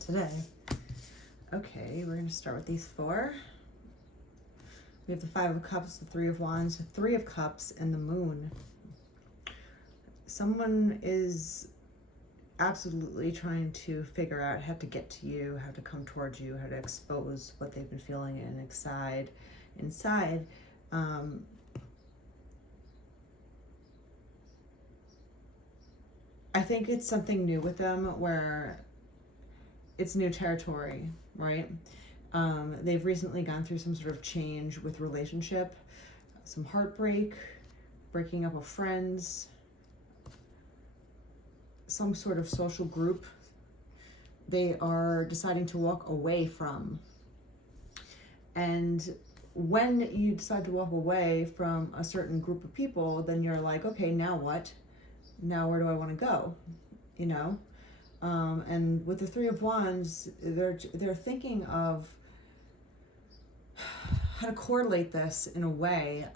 today. Okay, we're going to start with these four. We have the Five of Cups, the Three of Wands, the Three of Cups, and the Moon. Someone is absolutely trying to figure out how to get to you, how to come towards you, how to expose what they've been feeling inside. I think it's something new with them where it's new territory, right? They've recently gone through some sort of change with relationship, some heartbreak, breaking up with friends, some sort of social group they are deciding to walk away from. And when you decide to walk away from a certain group of people, then you're like, okay, now what? Now where do I want to go? You know? And with the Three of Wands, they're thinking of how to correlate this in a way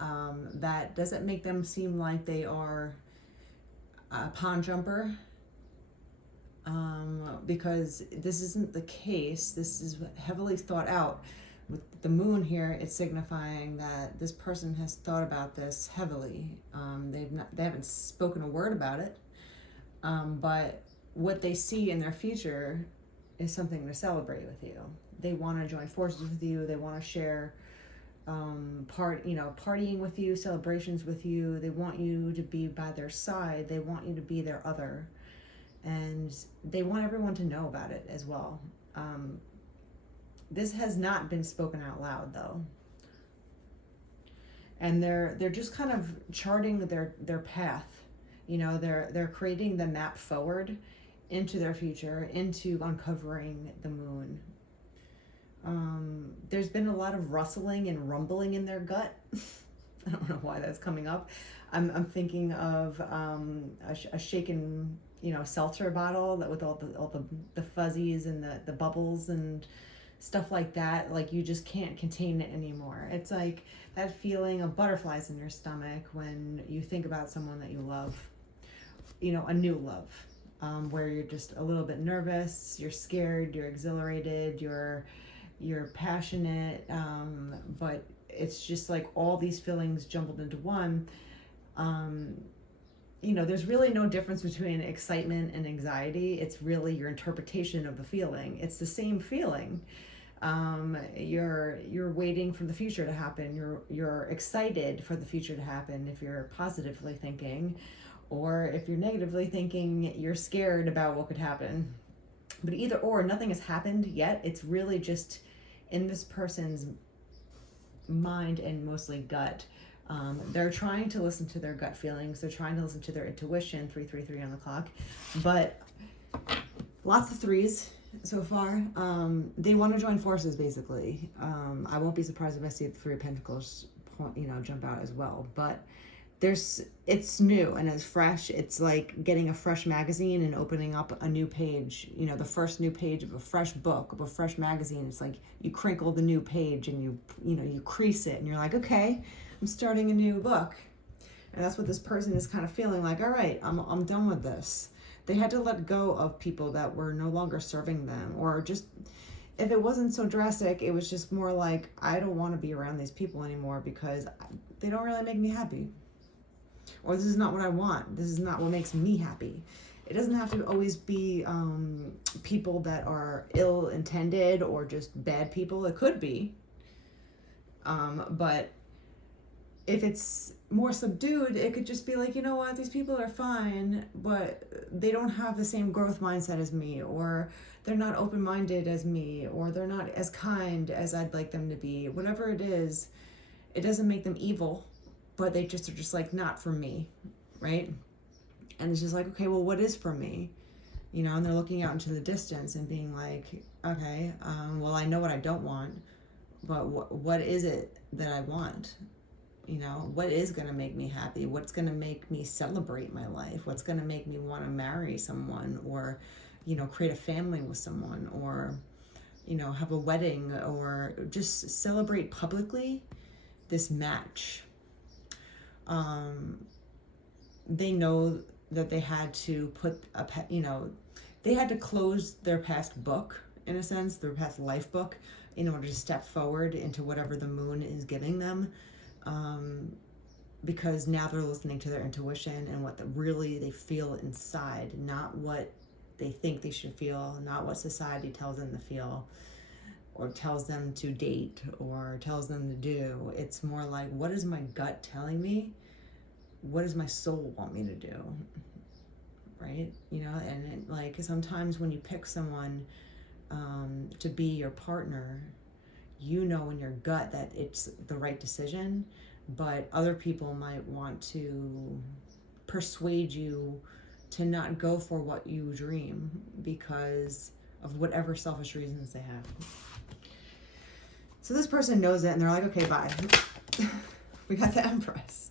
that doesn't make them seem like they are a pond jumper, because this isn't the case. This is heavily thought out. With the Moon here, it's signifying that this person has thought about this heavily. They haven't spoken a word about it, but what they see in their future is something to celebrate with you. They want to join forces with you. They want to share partying with you, celebrations with you. They want you to be by their side. They want you to be their other, and they want everyone to know about it as well. This has not been spoken out loud though, and they're just kind of charting their path. You know, they're creating the map forward into their future, into uncovering the Moon. There's been a lot of rustling and rumbling in their gut. I don't know why that's coming up. I'm thinking of a shaken, seltzer bottle that with all the fuzzies and the bubbles and stuff like that. Like you just can't contain it anymore. It's like that feeling of butterflies in your stomach when you think about someone that you love. A new love, where you're just a little bit nervous, you're scared, you're exhilarated, you're passionate, but it's just like all these feelings jumbled into one. There's really no difference between excitement and anxiety. It's really your interpretation of the feeling. It's the same feeling. You're waiting for the future to happen. You're excited for the future to happen if you're positively thinking, or if you're negatively thinking, you're scared about what could happen. But either or, nothing has happened yet. It's really just in this person's mind and mostly gut. They're trying to listen to their gut feelings. They're trying to listen to their intuition, 333 on the clock. But lots of threes so far. They want to join forces, basically. I won't be surprised if I see the Three of Pentacles jump out as well. But it's new and it's fresh. It's like getting a fresh magazine and opening up a new page, the first new page of a fresh book, of a fresh magazine. It's like you crinkle the new page and you crease it and you're like, okay, I'm starting a new book. And that's what this person is kind of feeling like. All right, I'm done with this. They had to let go of people that were no longer serving them, or just, if it wasn't so drastic, it was just more like, I don't want to be around these people anymore because they don't really make me happy. Or this is not what I want. This is not what makes me happy. It doesn't have to always be people that are ill-intended or just bad people. It could be. But if it's more subdued, it could just be like, you know what, these people are fine, but they don't have the same growth mindset as me, or they're not open-minded as me, or they're not as kind as I'd like them to be. Whatever it is, it doesn't make them evil, but they just are just like, not for me, right? And it's just like, okay, well, what is for me? And they're looking out into the distance and being like, okay, well, I know what I don't want, but what is it that I want? What is going to make me happy? What's going to make me celebrate my life? What's going to make me want to marry someone, or, create a family with someone, or, have a wedding, or just celebrate publicly this match. They know that they had to they had to close their past book in a sense, their past life book, in order to step forward into whatever the moon is giving them. Because now they're listening to their intuition and what really they feel inside, not what they think they should feel, not what society tells them to feel or tells them to date or tells them to do. It's more like, what is my gut telling me? What does my soul want me to do? Right? You know, and like sometimes when you pick someone to be your partner, you know in your gut that it's the right decision, but other people might want to persuade you to not go for what you dream because of whatever selfish reasons they have. So this person knows it and they're like, okay, bye. We got the Empress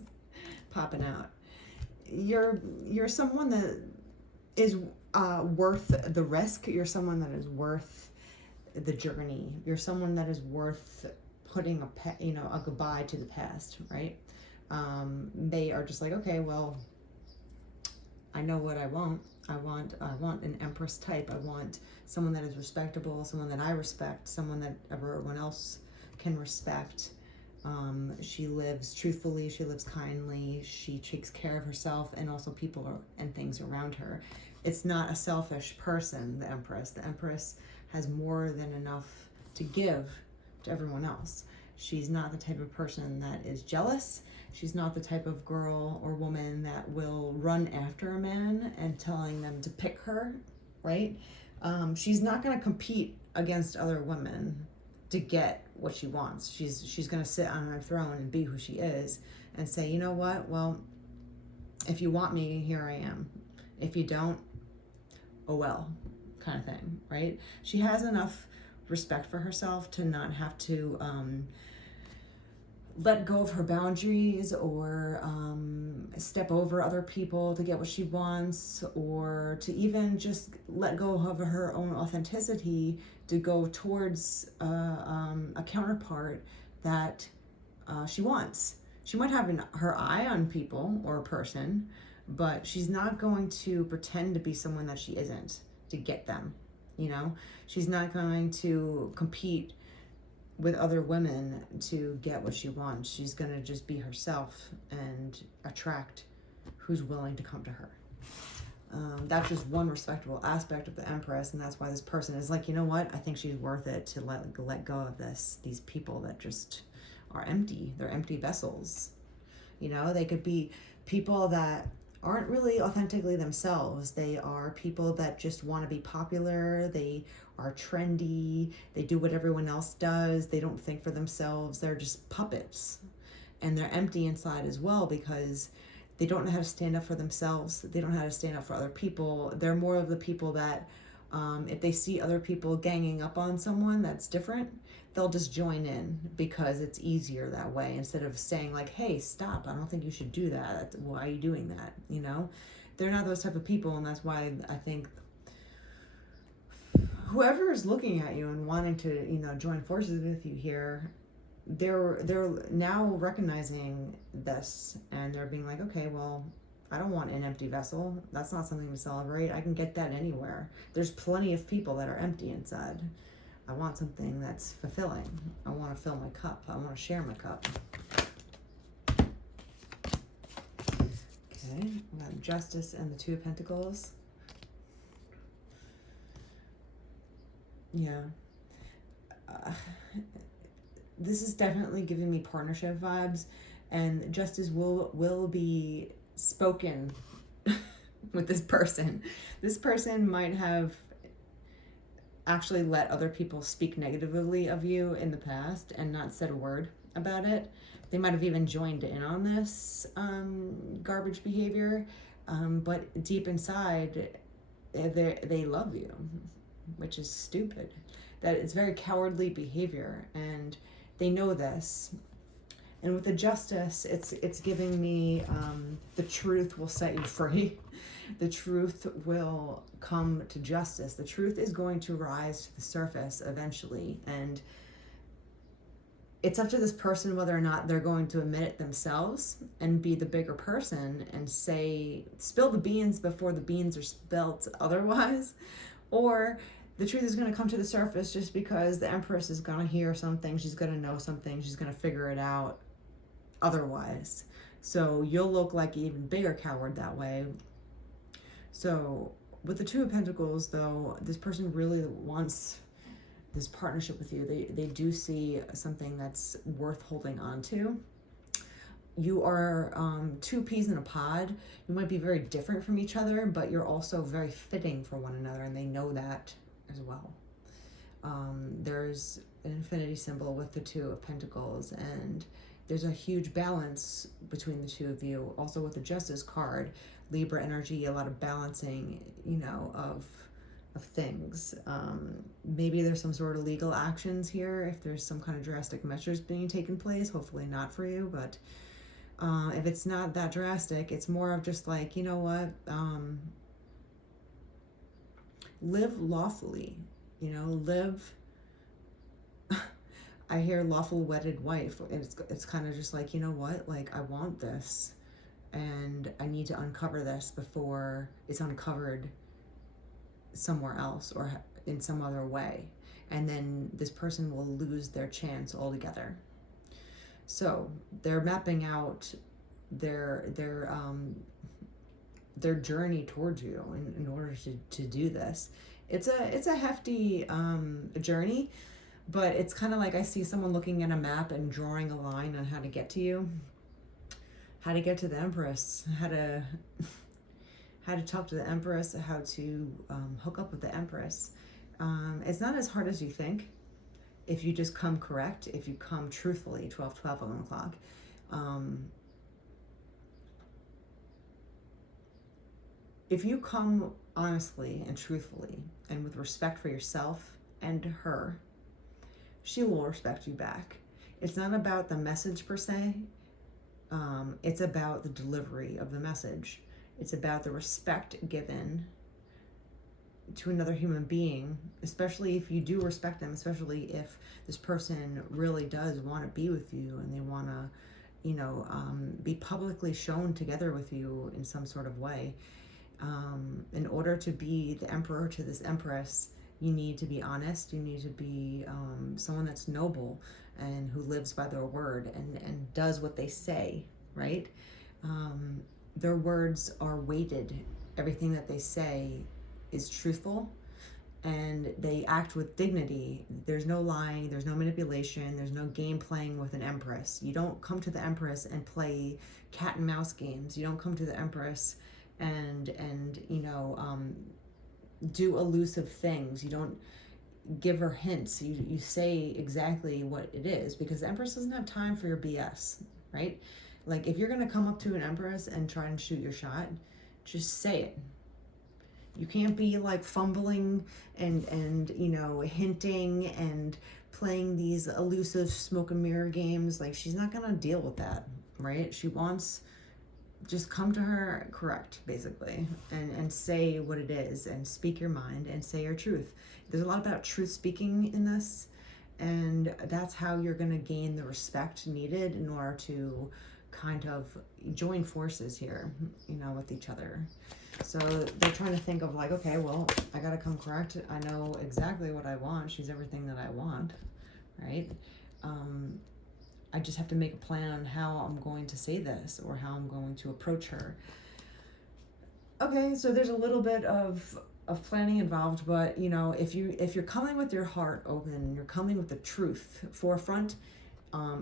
popping out. You're someone that is worth the risk. You're someone that is worth the journey. You're someone that is worth putting a goodbye to the past, right? They are just like, okay, well, I know what I want. I want an Empress-type. I want someone that is respectable, someone that I respect, someone that everyone else can respect. She lives truthfully, she lives kindly, she takes care of herself and also people and things around her. It's not a selfish person, the Empress. The Empress has more than enough to give to everyone else. She's not the type of person that is jealous. She's not the type of girl or woman that will run after a man and telling them to pick her, right? She's not going to compete against other women to get what she wants. She's going to sit on her throne and be who she is and say, you know what? Well, if you want me, here I am. If you don't, oh well, kind of thing, right? She has enough respect for herself to not have to let go of her boundaries or step over other people to get what she wants, or to even just let go of her own authenticity to go towards a counterpart that she wants. She might have her eye on people or a person, but she's not going to pretend to be someone that she isn't to get them, you know? She's not going to compete with other women to get what she wants. She's going to just be herself and attract who's willing to come to her. That's just one respectable aspect of the Empress, and that's why this person is like, you know what? I think she's worth it to let go of these people that just are empty. They're empty vessels. You know, they could be people that aren't really authentically themselves. They are people that just want to be popular. They are trendy. They do what everyone else does. They don't think for themselves. They're just puppets. And they're empty inside as well because they don't know how to stand up for themselves. They don't know how to stand up for other people. They're more of the people that if they see other people ganging up on someone that's different, they'll just join in because it's easier that way instead of saying like, hey, stop, I don't think you should do that. Why are you doing that? You know, they're not those type of people. And that's why I think whoever is looking at you and wanting to, you know, join forces with you here, they're now recognizing this and they're being like, okay, well, I don't want an empty vessel. That's not something to celebrate. I can get that anywhere. There's plenty of people that are empty inside. I want something that's fulfilling. I want to fill my cup. I want to share my cup. Okay, we got Justice and the Two of Pentacles. Yeah. This is definitely giving me partnership vibes, and justice will be spoken with this person. This person might have actually let other people speak negatively of you in the past and not said a word about it. They might have even joined in on this garbage behavior, but deep inside, they love you, which is stupid. That it's very cowardly behavior, and they know this. And with the Justice, it's giving me the truth will set you free. The truth will come to justice. The truth is going to rise to the surface eventually. And it's up to this person whether or not they're going to admit it themselves and be the bigger person and say, spill the beans before the beans are spilled otherwise, or the truth is going to come to the surface just because the Empress is going to hear something, she's going to know something, she's going to figure it out otherwise. So you'll look like an even bigger coward that way. So with the Two of Pentacles, though, this person really wants this partnership with you. They do see something that's worth holding on to. You are two peas in a pod. You might be very different from each other, but you're also very fitting for one another, and they know that as well. There's an infinity symbol with the Two of Pentacles, and there's a huge balance between the two of you. Also with the Justice card, Libra energy, a lot of balancing, of things. Maybe there's some sort of legal actions here if there's some kind of drastic measures being taken place. Hopefully not for you, but if it's not that drastic, it's more of just like, you know what, live lawfully, live. I hear lawful wedded wife. It's kind of just like, you know what, like, I want this, and I need to uncover this before it's uncovered somewhere else or in some other way, and then this person will lose their chance altogether. So they're mapping out their journey towards you in order to do this. It's a hefty journey, but it's kind of like I see someone looking at a map and drawing a line on how to get to you, how to get to the Empress, how to talk to the Empress, how to hook up with the Empress. It's not as hard as you think if you just come correct, if you come truthfully, 12, 11 o'clock. If you come honestly and truthfully and with respect for yourself and her, she will respect you back. It's not about the message per se. It's about the delivery of the message. It's about the respect given to another human being, especially if you do respect them, especially if this person really does want to be with you and they want to, be publicly shown together with you in some sort of way. In order to be the emperor to this Empress, you need to be honest. You need to be someone that's noble and who lives by their word and does what they say, right? Their words are weighted. Everything that they say is truthful, and they act with dignity. There's no lying, there's no manipulation, there's no game playing with an Empress. You don't come to the Empress and play cat and mouse games. You don't come to the Empress and do elusive things. You don't give her hints. You say exactly what it is, because the Empress doesn't have time for your BS, right? Like, if you're gonna come up to an Empress and try and shoot your shot, just say it. You can't be like fumbling and hinting and playing these elusive smoke and mirror games. Like, she's not gonna deal with that, right? She wants, just come to her correct, basically, and say what it is and speak your mind and say your truth. There's a lot about truth speaking in this, and that's how you're gonna gain the respect needed in order to kind of join forces here, with each other. So they're trying to think of like, okay, well, I gotta come correct. I know exactly what I want. She's everything that I want, right? I just have to make a plan on how I'm going to say this or how I'm going to approach her. Okay, so there's a little bit of planning involved, but if you're coming with your heart open, you're coming with the truth forefront,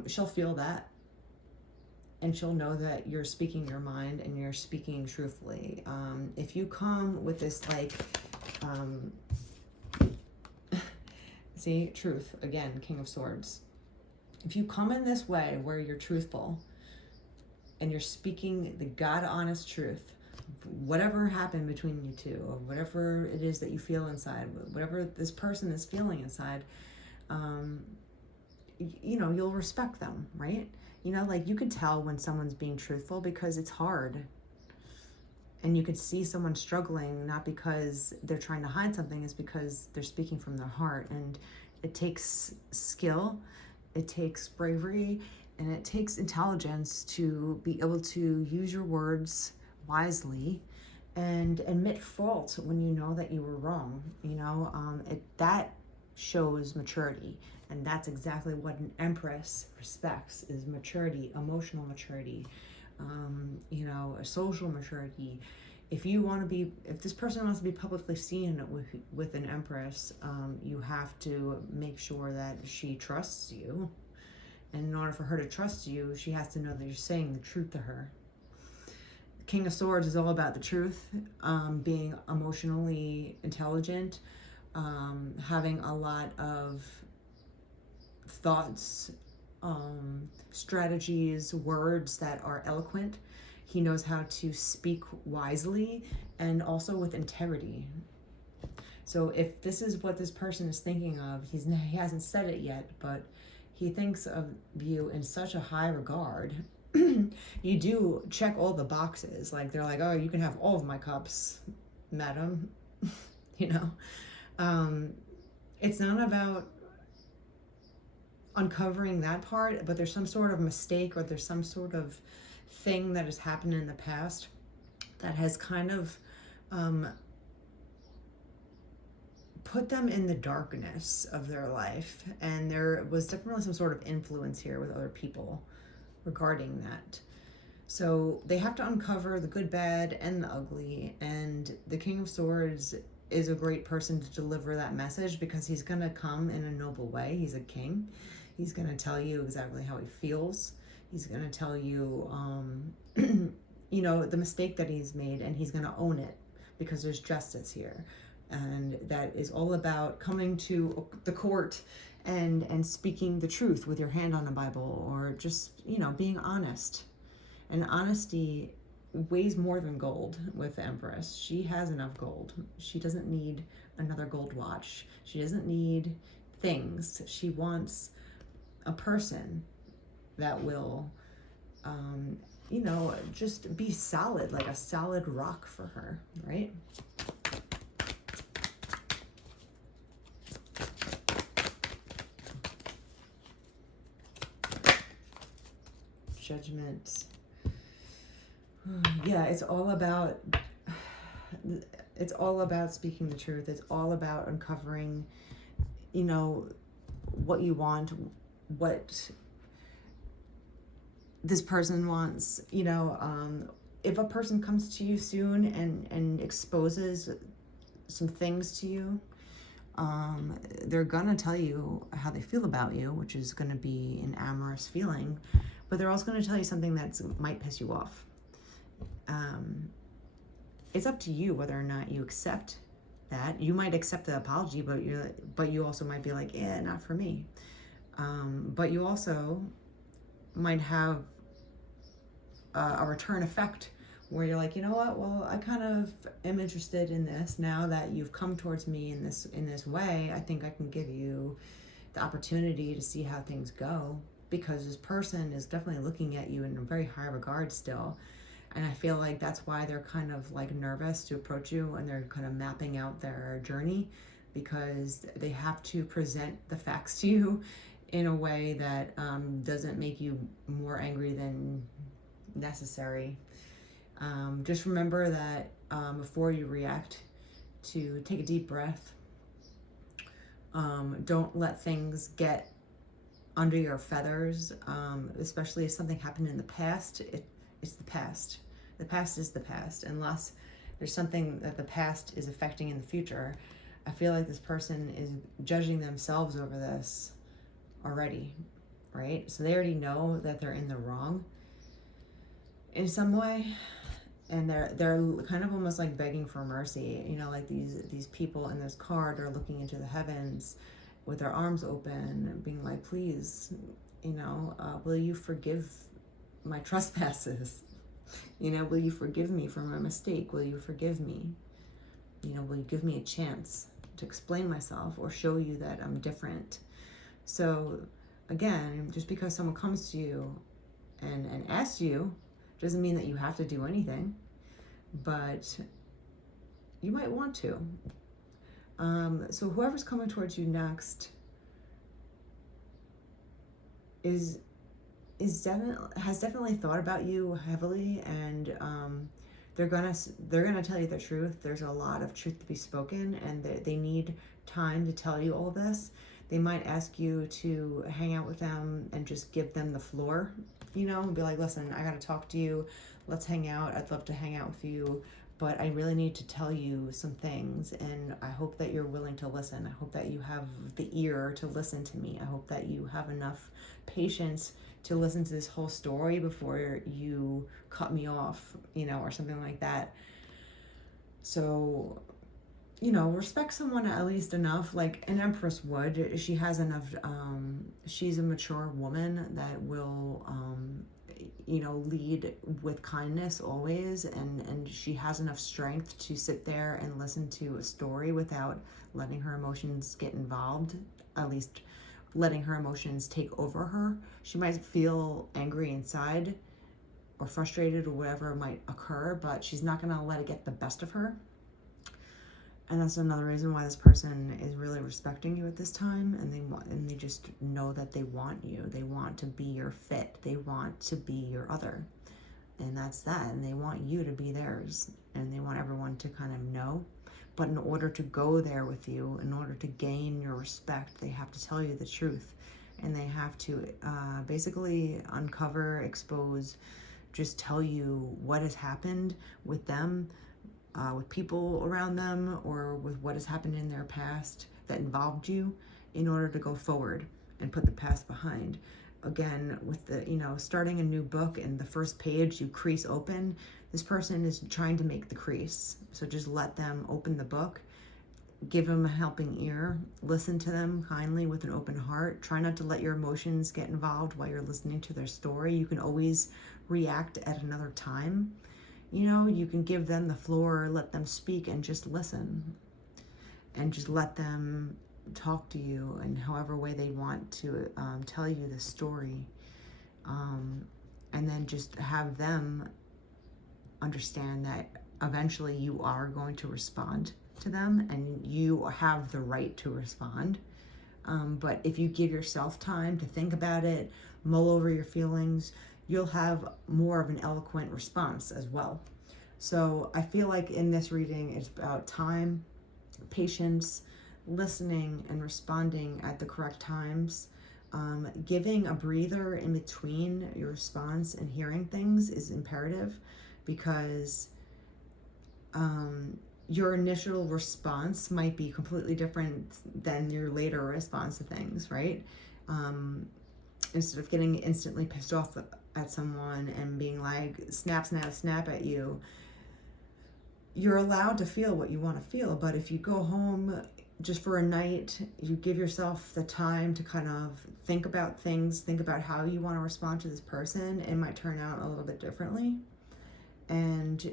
she'll feel that. And she'll know that you're speaking your mind and you're speaking truthfully. If you come with this see, truth, again, King of Swords. If you come in this way where you're truthful and you're speaking the God honest truth, whatever happened between you two, or whatever it is that you feel inside, whatever this person is feeling inside, you'll respect them, right? You could tell when someone's being truthful because it's hard. And you could see someone struggling, not because they're trying to hide something, it's because they're speaking from their heart. And it takes skill, it takes bravery, and it takes intelligence to be able to use your words wisely and admit fault when you know that you were wrong. That shows maturity, and that's exactly what an empress respects: is maturity, emotional maturity, a social maturity. If this person wants to be publicly seen with an empress, you have to make sure that she trusts you. And in order for her to trust you, she has to know that you're saying the truth to her. King of Swords is all about the truth, being emotionally intelligent, having a lot of thoughts, strategies, words that are eloquent. He knows how to speak wisely and also with integrity. So if this is what this person is thinking of, he hasn't said it yet, but he thinks of you in such a high regard. You do check all the boxes. Like, they're like, oh, you can have all of my cups, madam. It's not about uncovering that part, but there's some sort of mistake, or there's some sort of thing that has happened in the past that has kind of put them in the darkness of their life. And there was definitely some sort of influence here with other people regarding that. So they have to uncover the good, bad, and the ugly. And the King of Swords is a great person to deliver that message, because he's going to come in a noble way. He's a king. He's going to tell you exactly how he feels. He's going to tell you, the mistake that he's made, and he's going to own it, because there's justice here. And that is all about coming to the court and speaking the truth with your hand on the Bible, or just, being honest. And honesty weighs more than gold with the Empress. She has enough gold. She doesn't need another gold watch. She doesn't need things. She wants a person that will, just be solid, like a solid rock for her, right? Judgment. Yeah, it's all about speaking the truth. It's all about uncovering, what you want, what this person wants. If a person comes to you soon and exposes some things to you, they're gonna tell you how they feel about you, which is gonna be an amorous feeling, but they're also gonna tell you something that might piss you off. It's up to you whether or not you accept that. You might accept the apology, but you also might be like, yeah, not for me. But you also might have a return effect where you're like, you know what? Well, I kind of am interested in this now that you've come towards me in this way. I think I can give you the opportunity to see how things go, because this person is definitely looking at you in a very high regard still. And I feel like that's why they're kind of like nervous to approach you, and they're kind of mapping out their journey, because they have to present the facts to you in a way that doesn't make you more angry than necessary. Just remember that before you react, to take a deep breath. Don't let things get under your feathers, especially if something happened in the past. It's the past. The past is the past. Unless there's something that the past is affecting in the future, I feel like this person is judging themselves over this already, right? So they already know that they're in the wrong in some way, and they're kind of almost like begging for mercy. Like these people in this card are looking into the heavens with their arms open and being like, please, will you forgive my trespasses? Will you forgive me for my mistake? Will you forgive me? Will you give me a chance to explain myself or show you that I'm different? So again, just because someone comes to you and asks you doesn't mean that you have to do anything, but you might want to. So whoever's coming towards you next has definitely thought about you heavily, and they're gonna tell you the truth. There's a lot of truth to be spoken, and they need time to tell you all this. They might ask you to hang out with them and just give them the floor, and be like, listen, I got to talk to you. Let's hang out. I'd love to hang out with you, but I really need to tell you some things, and I hope that you're willing to listen. I hope that you have the ear to listen to me. I hope that you have enough patience to listen to this whole story before you cut me off, or something like that. So, respect someone at least enough, like an empress would. She has enough, she's a mature woman that will, lead with kindness always, and she has enough strength to sit there and listen to a story without letting her emotions get involved, at least letting her emotions take over her. She might feel angry inside or frustrated or whatever might occur, but she's not going to let it get the best of her. And that's another reason why this person is really respecting you at this time, and they just know that they want you. They want to be your fit. They want to be your other. And that's that. And they want you to be theirs. And they want everyone to kind of know. But in order to go there with you, in order to gain your respect, they have to tell you the truth. And they have to basically uncover, expose, just tell you what has happened with them, with people around them, or with what has happened in their past that involved you, in order to go forward and put the past behind. Again, with the, starting a new book and the first page you crease open, this person is trying to make the crease. So just let them open the book, give them a helping ear, listen to them kindly with an open heart. Try not to let your emotions get involved while you're listening to their story. You can always react at another time. You can give them the floor, let them speak, and just listen. And just let them talk to you in however way they want to tell you the story. And then just have them understand that eventually you are going to respond to them, and you have the right to respond. But if you give yourself time to think about it, mull over your feelings, you'll have more of an eloquent response as well. So I feel like in this reading, it's about time, patience, listening and responding at the correct times. Giving a breather in between your response and hearing things is imperative, because your initial response might be completely different than your later response to things, right? Instead of getting instantly pissed off at someone and being like, snap, snap, snap at you, you're allowed to feel what you want to feel. But if you go home just for a night, you give yourself the time to kind of think about things, think about how you want to respond to this person, it might turn out a little bit differently. And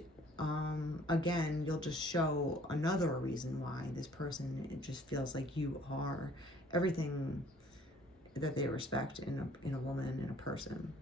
again, you'll just show another reason why this person, it just feels like you are everything that they respect in a woman, in a person.